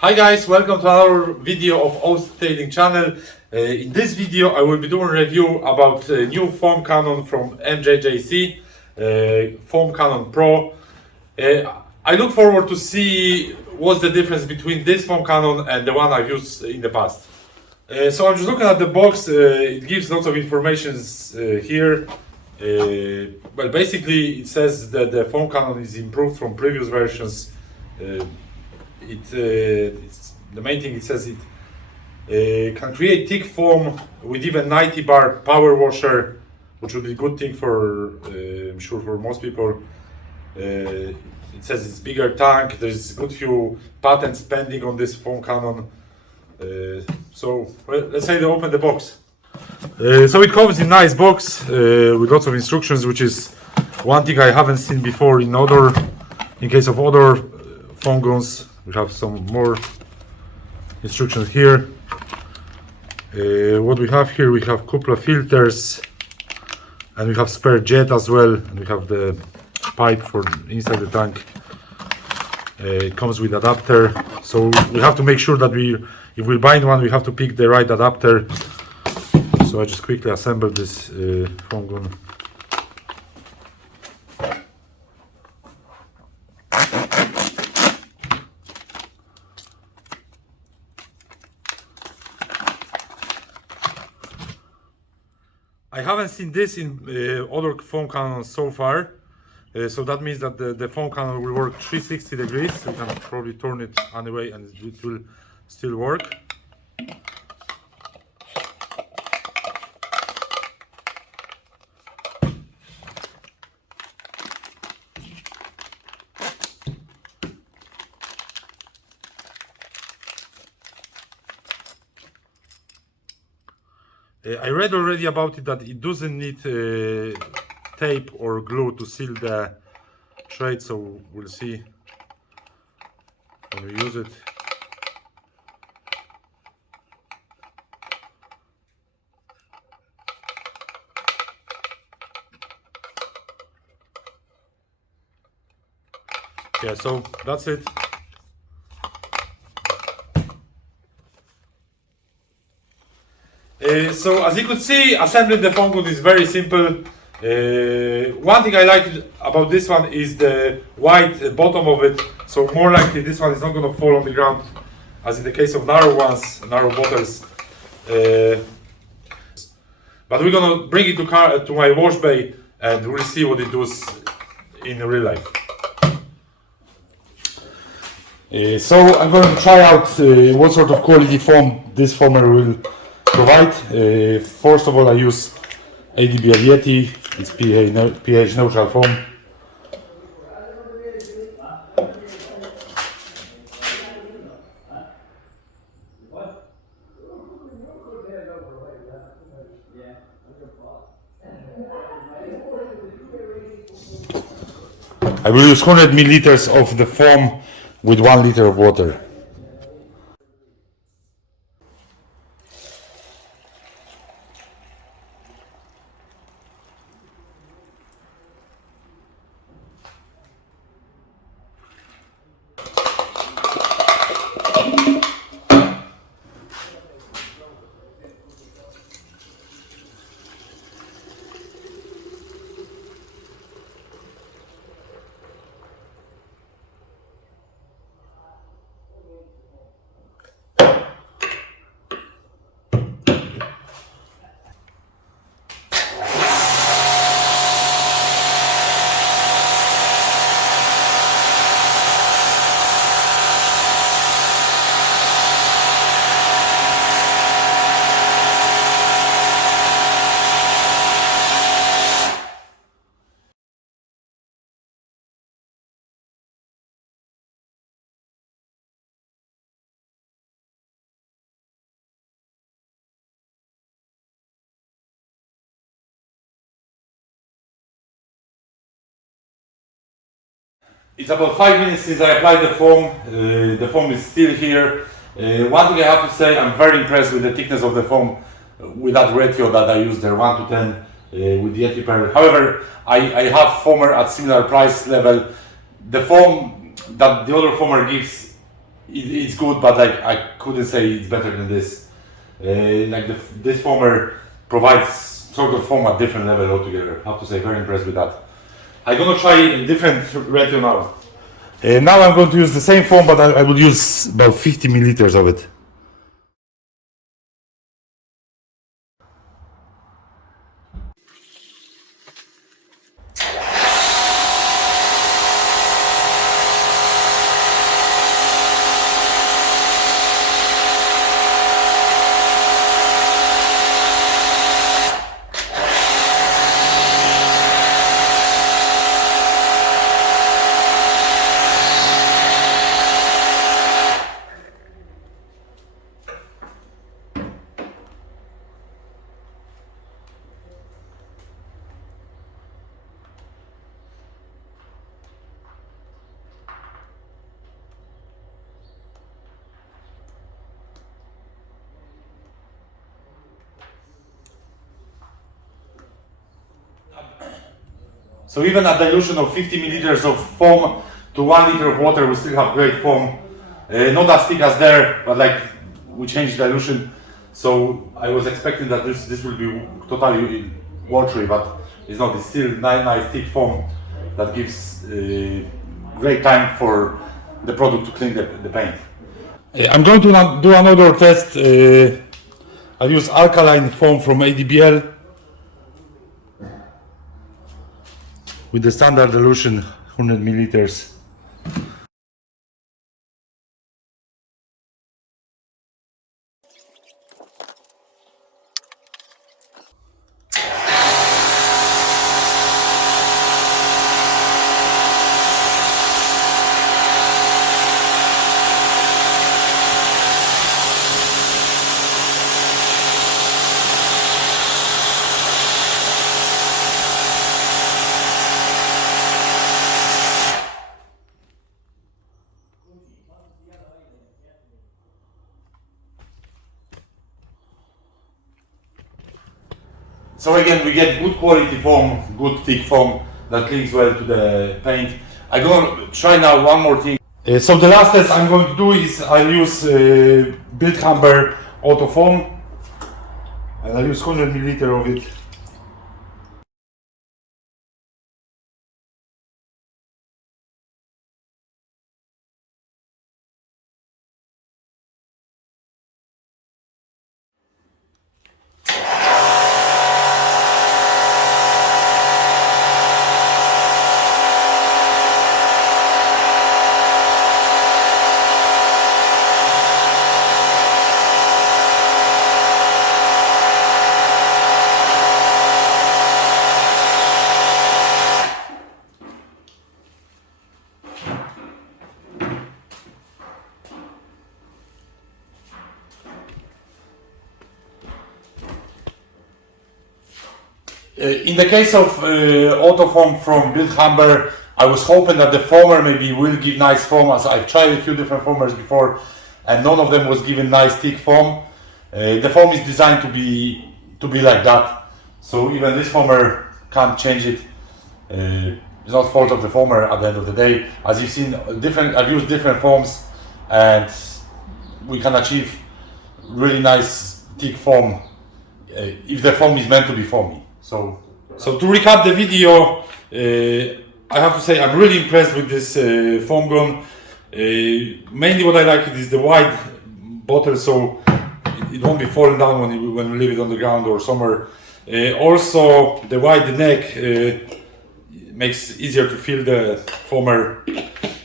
Hi guys, welcome to another video of Autoform channel. In this video I will be doing a review about new foam cannon from MJJC, Foam Cannon Pro. I look forward to see what's the difference between this foam cannon and the one I've used in the past. So I'm just looking at the box. It gives lots of information here. Well, basically it says that the foam cannon is improved from previous versions. It's the main thing. It says it can create thick foam with even 90 bar power washer, which would be a good thing for I'm sure for most people. It says it's bigger tank. There's a good few patents pending on this foam cannon. So let's say they open the box. So it comes in a nice box with lots of instructions, which is one thing I haven't seen before in case of other foam guns. We have some more instructions here. What we have here, we have couple of filters, and we have spare jet as well, and we have the pipe for inside the tank. It comes with adapter, so we have to make sure that if we bind one, we have to pick the right adapter. So I just quickly assembled this foam gun. I haven't seen this in other foam cannons so far, so that means that the foam cannon will work 360 degrees. So you can probably turn it anyway and it will still work. I read already about it that it doesn't need tape or glue to seal the thread, so we'll see when we use it. Yeah, so that's it. So as you could see, assembling the foam gun is very simple. One thing I like about this one is the wide bottom of it, so more likely this one is not going to fall on the ground as in the case of narrow bottles. But we're going to bring it to my wash bay and we'll see what it does in real life. So I'm going to try out what sort of quality foam this foamer will provide. First of all, I use ADB Yeti. It's pH neutral foam. I will use 100 milliliters of the foam with 1 liter of water. It's about 5 minutes since I applied the foam. The foam is still here. One thing I have to say, I'm very impressed with the thickness of the foam with that ratio that I used there, 1 to 10 with the Yeti pair. However, I have foamer at similar price level. The foam that the other foamer gives it's good, but like I couldn't say it's better than this. This foamer provides sort of foam at different level altogether. I have to say, very impressed with that. I'm gonna try a different ratio now. Now I'm going to use the same foam, but I will use about 50 milliliters of it. So even a dilution of 50 milliliters of foam to 1 liter of water, we still have great foam. Not as thick as there, but like we changed dilution. So I was expecting that this will be totally watery, but it's not. It's still nice thick foam that gives great time for the product to clean the paint. I'm going to do another test. I'll use alkaline foam from ADBL. With the standard dilution, 100 milliliters. So again, we get good quality foam, good thick foam that clings well to the paint. I'm going to try now one more thing. So the last test I'm going to do is I'll use Bildhamber Autoform, and I'll use 100 milliliters of it. In the case of Autoform from Bildhamber, I was hoping that the foamer maybe will give nice foam, as I've tried a few different foamers before and none of them was giving nice thick foam. The foam is designed to be like that, so even this foamer can't change it. It's not fault of the foamer at the end of the day. As you've seen, I've used different foams and we can achieve really nice thick foam if the foam is meant to be foamy. So to recap the video, I have to say I'm really impressed with this foam gun. Mainly what I like is the wide bottle, so it won't be falling down when we leave it on the ground or somewhere. Also, the wide neck makes it easier to fill the foamer.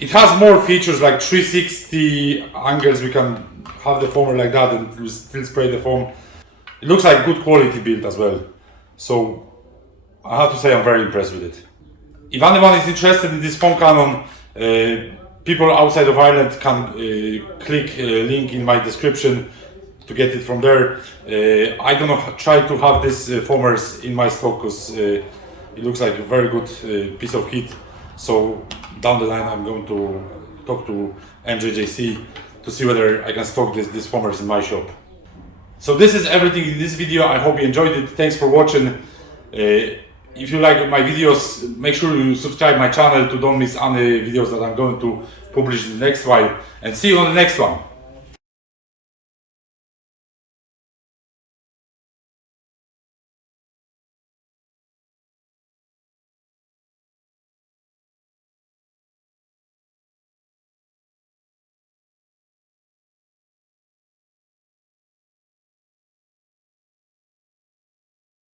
It has more features like 360 angles. We can have the foamer like that and we still spray the foam. It looks like good quality build as well. So I have to say I'm very impressed with it. If anyone is interested in this foam cannon, people outside of Ireland can click a link in my description to get it from there. I'm gonna try to have this foamers in my stock because it looks like a very good piece of kit. So down the line I'm going to talk to MJJC to see whether I can stock these foamers in my shop. So this is everything in this video. I hope you enjoyed it. Thanks for watching. if you like my videos, make sure you subscribe my channel to don't miss any videos that I'm going to publish in the next while, and see you on the next one.